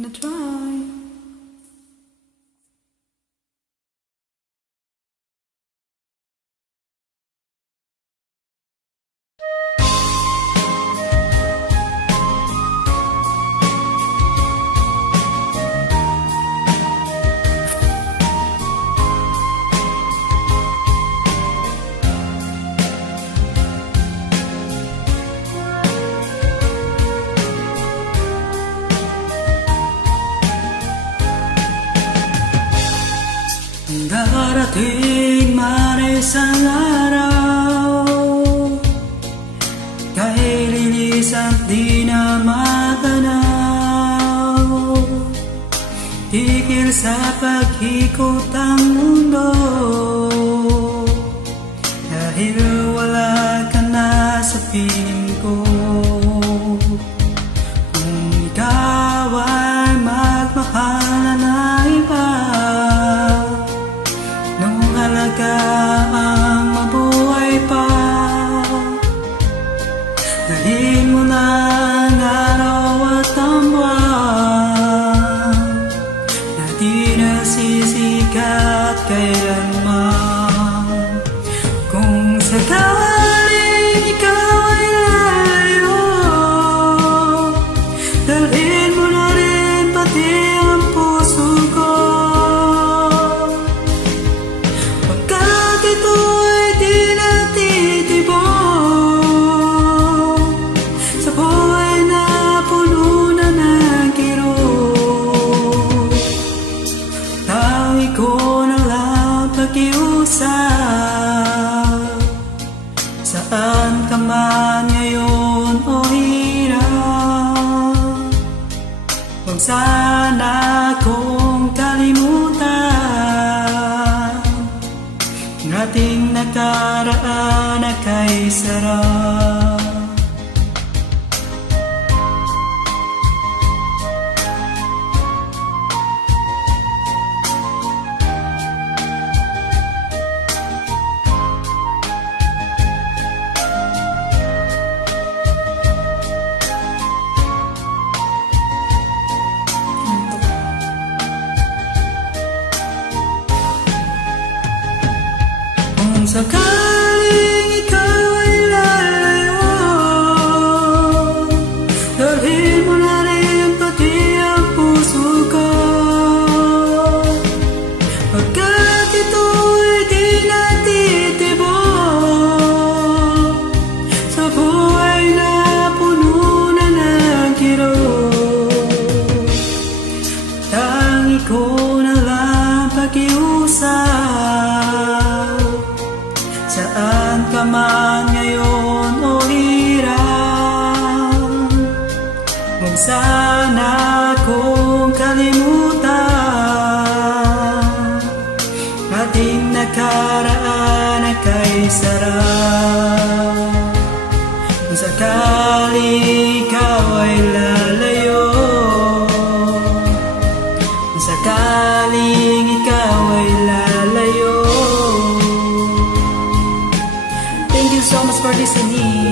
gonna try. Darating man isang araw, kahit lilis at di na matanaw, tigil sa pag-ikot ang mundo, dahil wala ka na sa piling ko. Kung ikaw ay magmahal na iba, ang mabuhay pa, dalhin mo na ang araw at ang buwan na di nasisikat kailanman. Kung sakaling ikaw ay lalayo, dalhin mo na rin pati ang puso ko. Ito'y di natitibok sa buhay na puno na ng kirot. Tawi ko na lang pakiusap, saan ka man ngayon o hirap, huwag sana kong kalimutan ating nakaraan na kay sarap. Kung sakaling ikaw ay lalayo, dalhin mo na rin pati ang puso ko. Pagkat ito'y di natitibok sa buhay na puno na ng kirot. Tangi ko na lang pakiusap, saan ka man ngayon o hirap, huwag sana kong kalimutan ating nakaraan na kay sarap. Kung sakaling ikaw ay lalayo, kung sakaling ikaw ay lalayo. Thank you so much for listening.